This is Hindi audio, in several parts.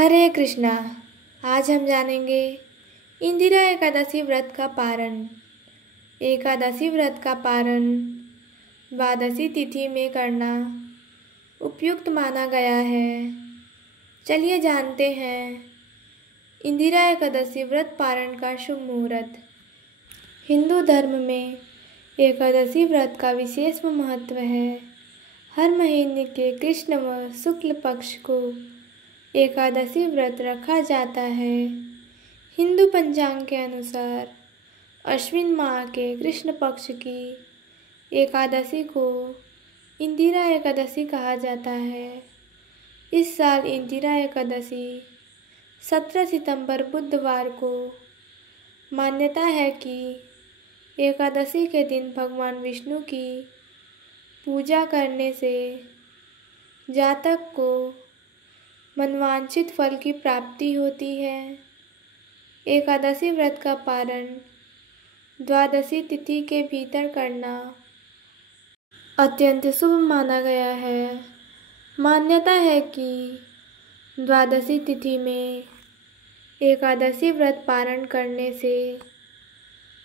हरे कृष्णा। आज हम जानेंगे इंदिरा एकादशी व्रत का पारण। एकादशी व्रत का पारण द्वादशी तिथि में करना उपयुक्त माना गया है। चलिए जानते हैं इंदिरा एकादशी व्रत पारण का शुभ मुहूर्त। हिंदू धर्म में एकादशी व्रत का विशेष महत्व है। हर महीने के कृष्ण व शुक्ल पक्ष को एकादशी व्रत रखा जाता है। हिंदू पंचांग के अनुसार अश्विन माह के कृष्ण पक्ष की एकादशी को इंदिरा एकादशी कहा जाता है। इस साल इंदिरा एकादशी 17 सितंबर बुधवार को। मान्यता है कि एकादशी के दिन भगवान विष्णु की पूजा करने से जातक को मनवांछित फल की प्राप्ति होती है। एकादशी व्रत का पारण द्वादशी तिथि के भीतर करना अत्यंत शुभ माना गया है। मान्यता है कि द्वादशी तिथि में एकादशी व्रत पारण करने से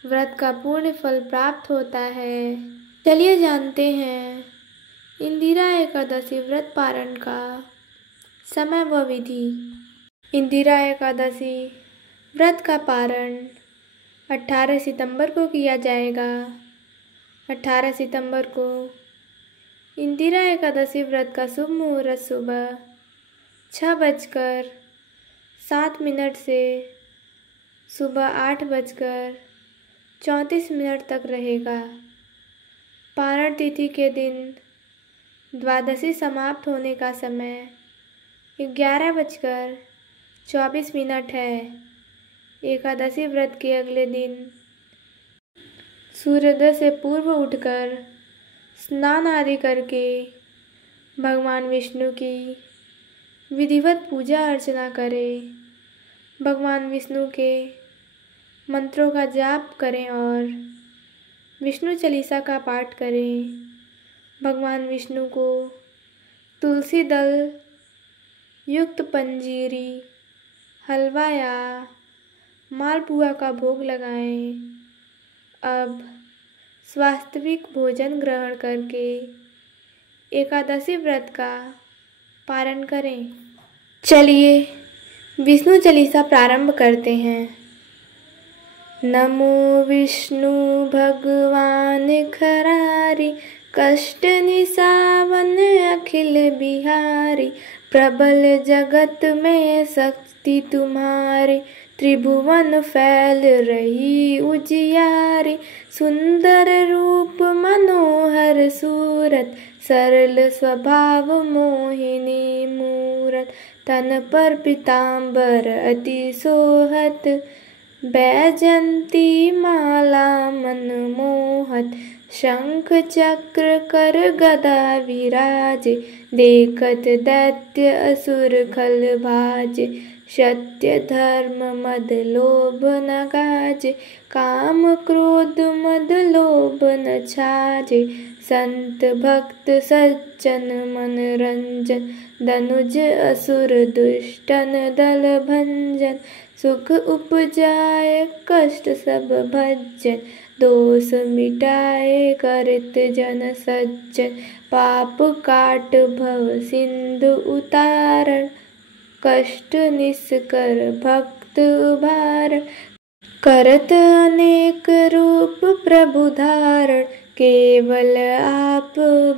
व्रत का पूर्ण फल प्राप्त होता है। चलिए जानते हैं इंदिरा एकादशी व्रत पारण का समय व विधि। इंदिरा एकादशी व्रत का पारण 18 सितंबर को किया जाएगा। 18 सितंबर को इंदिरा एकादशी व्रत का शुभ मुहूर्त सुबह 6:07 से सुबह 8:34 तक रहेगा। पारण तिथि के दिन द्वादशी समाप्त होने का समय 11:24 है। एकादशी व्रत के अगले दिन सूर्योदय से पूर्व उठकर स्नान आदि करके भगवान विष्णु की विधिवत पूजा अर्चना करें। भगवान विष्णु के मंत्रों का जाप करें और विष्णु चालीसा का पाठ करें। भगवान विष्णु को तुलसी दल युक्त पंजीरी, हलवा या मालपुआ का भोग लगाएं। अब स्वास्थ्यिक भोजन ग्रहण करके एकादशी व्रत का पारण करें। चलिए विष्णु चालीसा प्रारंभ करते हैं। नमो विष्णु भगवान खरारी, कष्ट निसावन अखिल बिहारी। प्रबल जगत में शक्ति तुम्हारी, त्रिभुवन फैल रही उजियारी। सुंदर रूप मनोहर सूरत, सरल स्वभाव मोहिनी मूरत। तन पर पीतांबर अति सोहत, बैजंती माला मनमोहत। शंख चक्र कर गदा विराजे, देखत दैत्य असुर खल भाजे। सत्य धर्म मद लोभ न गाजे, काम क्रोध मद लोभ न छाजे। संत भक्त सज्जन मन रंजन, दनुज असुर दुष्टन दल भंजन। सुख उपजाए कष्ट सब भज्जन, दोष मिटाए करत जन सज्जन। पाप काट भव सिंधु उतारण, कष्ट निस्कर भक्त उबारण। करत अनेक रूप प्रभु धारण, केवल आप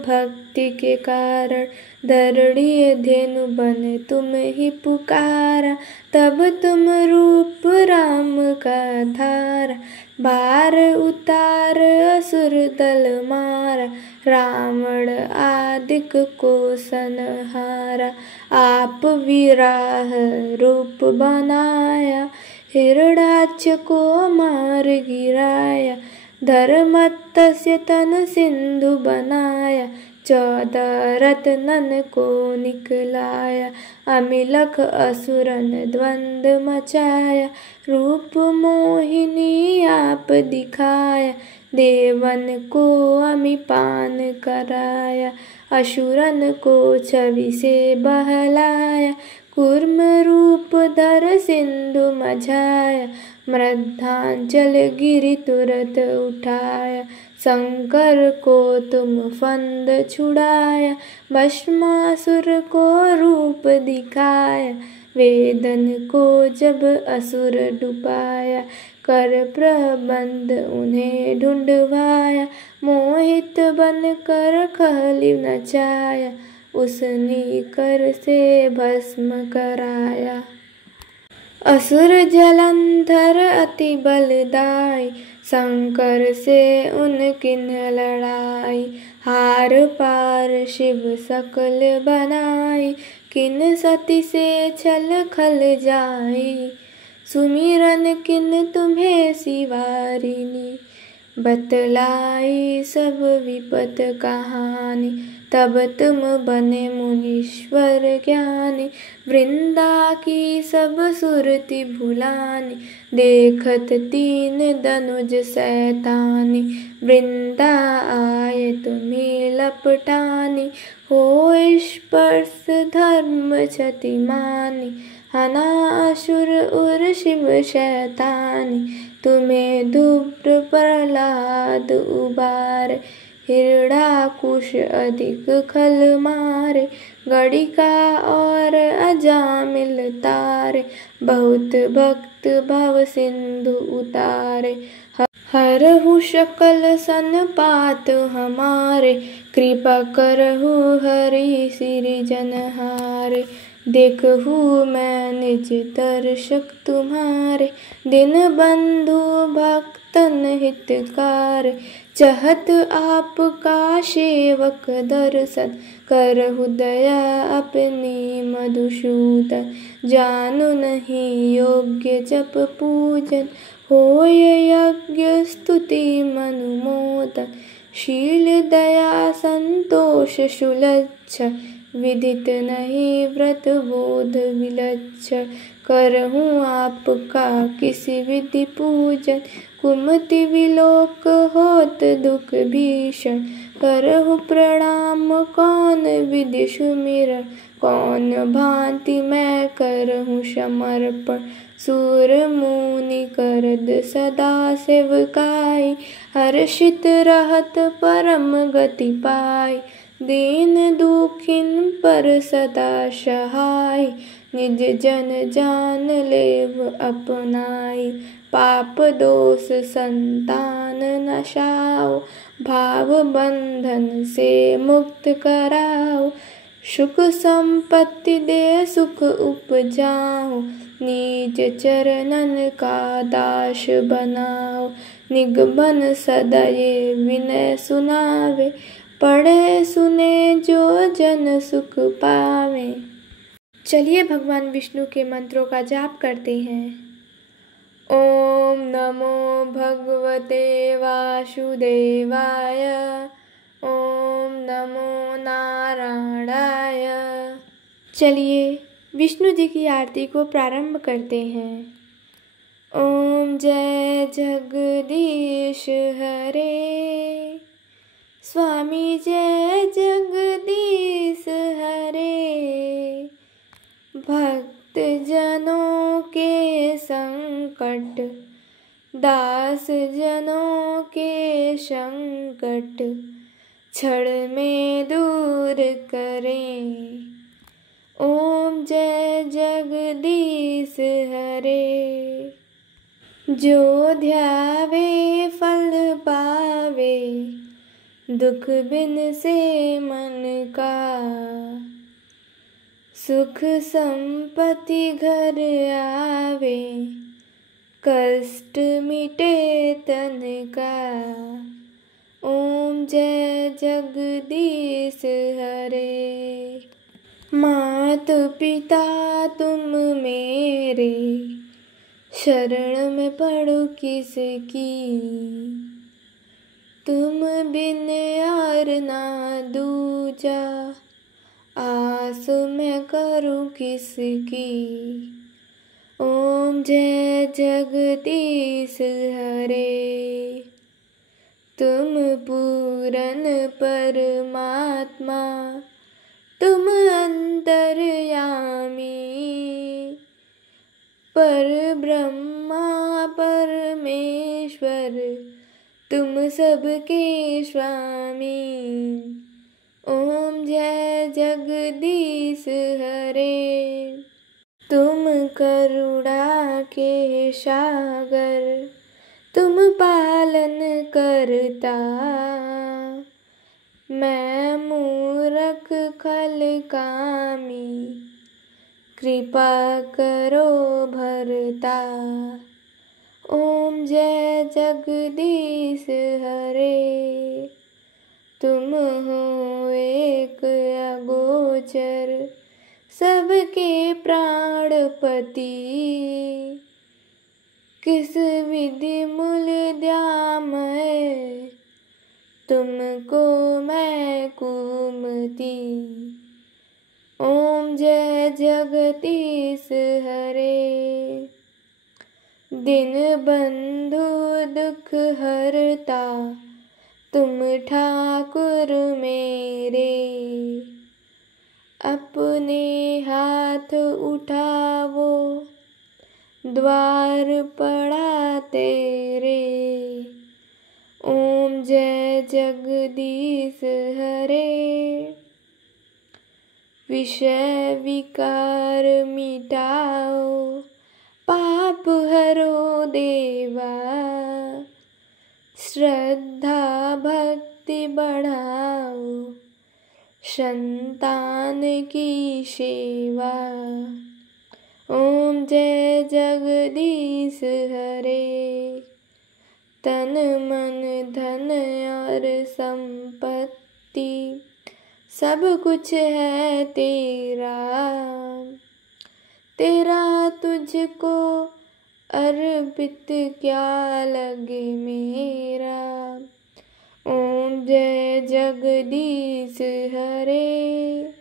भक्ति के कारण। धरणीय धेनु बन तुम ही पुकारा, तब तुम रूप राम का धारा। भार उतार असुर दल मारा, रावण आदिक को संहारा। आप विराह रूप बनाया, हिरणाक्ष को मार गिराया। धर्मतस्य तन सिंधु बनाया, 14 रत्नन को निकलाया। अमिलख असुरन द्वंद मचाया, रूप मोहिनी आप दिखाया। देवन को अमिपान कराया, असुरन को छवि से बहलाया। कूर्म रूप धर सिंधु मझाया, मृद्धांचल गिरि तुरत उठाया। शंकर को तुम फंद छुड़ाया, भस्मासुर को रूप दिखाया। वेदन को जब असुर डुबाया, कर प्रबंध उन्हें ढूंढवाया। मोहित बन कर खली नचाया, उसने कर से भस्म कराया। असुर जलंधर अति बलदाई, शंकर से उनकिन लड़ाई। हार पार शिव सकल बनाई, किन सती से छल खल जाई। सुमिरन किन तुम्हें शिवारिनी, बतलाई सब विपत कहानी। तब तुम बने मुनीश्वर ज्ञानी, वृंदा की सब सुरति भुलानी। देखत तीन दनुज सैतानी, वृंदा आए तुम्हें लपटानी। हो स्पर्श धर्म क्षति मानी, हना असुर उर शिव शैतानी। तुम्हें दुष्ट प्रहलाद उबारे, हिरणाकुश अधिक खल मारे। गणिका और अजामिल तारे, बहुत भक्त भव सिंधु उतारे। हरहु सकल संपात हमारे, कृपा करहु हरि सिरजनहारे। देखहु मैं निज दर्शक तुम्हारे, दिन बंधु भक्तन हितकार। चाहत आपका सेवक दर्शन, करहु दया अपनी मधुसूदन। जानु नहीं योग्य जप पूजन, होय यज्ञ स्तुति मनुमोदन। शील दया संतोष सुलक्षण, विदित नहीं व्रत बोध विलक्षण। करहूँ आपका किसी विधि पूजन, कुमति विलोक होत दुख भीषण। करहु प्रणाम कौन विधि सुमिरन, कौन भांति मैं करहूँ समर्पण। सूर मुनि करद सदा सेवकाई, हर्षित रहत परम गति पाई। दीन दुखिन पर सदा सहाय, निज जन जान लेव अपनाई। पाप दोष संतान नशाओ, भाव बंधन से मुक्त कराओ। सुख संपत्ति दे सुख उपजाओ, निज चरणन का दास बनाओ। निगमन सदा ये विनय सुनावे, पढ़े सुने जो जन सुख पावे। चलिए भगवान विष्णु के मंत्रों का जाप करते हैं। ओम नमो भगवते वासुदेवाय, ओम नमो नारायणाय। चलिए विष्णु जी की आरती को प्रारंभ करते हैं। ओम जय जगदीश हरे, स्वामी जय जगदीश हरे। भक्त जनों के संकट, दास जनों के संकट, क्षण में दूर करें। ओम जय जगदीश हरे। जो ध्यावे फल पावे, दुख बिन से मन का। सुख संपत्ति घर आवे, कष्ट मिटे तन का। ओम जय जगदीश हरे। मात पिता तुम मेरे, शरण में पड़ो किसकी। तुम बिन यार ना दूजा, आस मैं करूँ किसकी। ओम जय जगदीश हरे। तुम पूरन परमात्मा, तुम अंतर्यामी, पर ब्रह्मा परमेश्वर, तुम सबके स्वामी। ओम जय जगदीश हरे। तुम करुणा के सागर, तुम पालन करता, मैं मूरख खल कामी, कृपा करो भरता। ओम जय जगदीश हरे। तुम हो एक अगोचर, सबके प्राणपति, किस विधि मूल द्यामय, तुमको मैं कुमति। ओम जय जगदीश हरे। दिन बंधु दुख हरता, तुम ठाकुर मेरे, अपने हाथ उठावो, द्वार पड़ा तेरे। ओम जय जगदीश हरे। विषय विकार मिटाओ, पाप हरो देवा, श्रद्धा भक्ति बढ़ाओ, संतान की सेवा। ओम जय जगदीश हरे। तन मन धन और संपत्ति, सब कुछ है तेरा, तेरा तुझको अर्पित क्या लगे मेरा। ओम जय जगदीश हरे।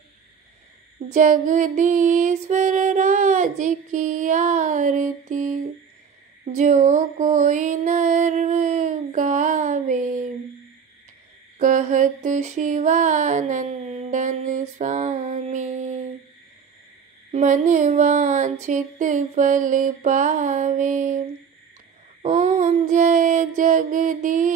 जगदीश्वर राज की आरती, जो कोई नर गावे, कहत शिवानंदन स्वामी, मन वांछित फल पावे। ओम जय जगदीश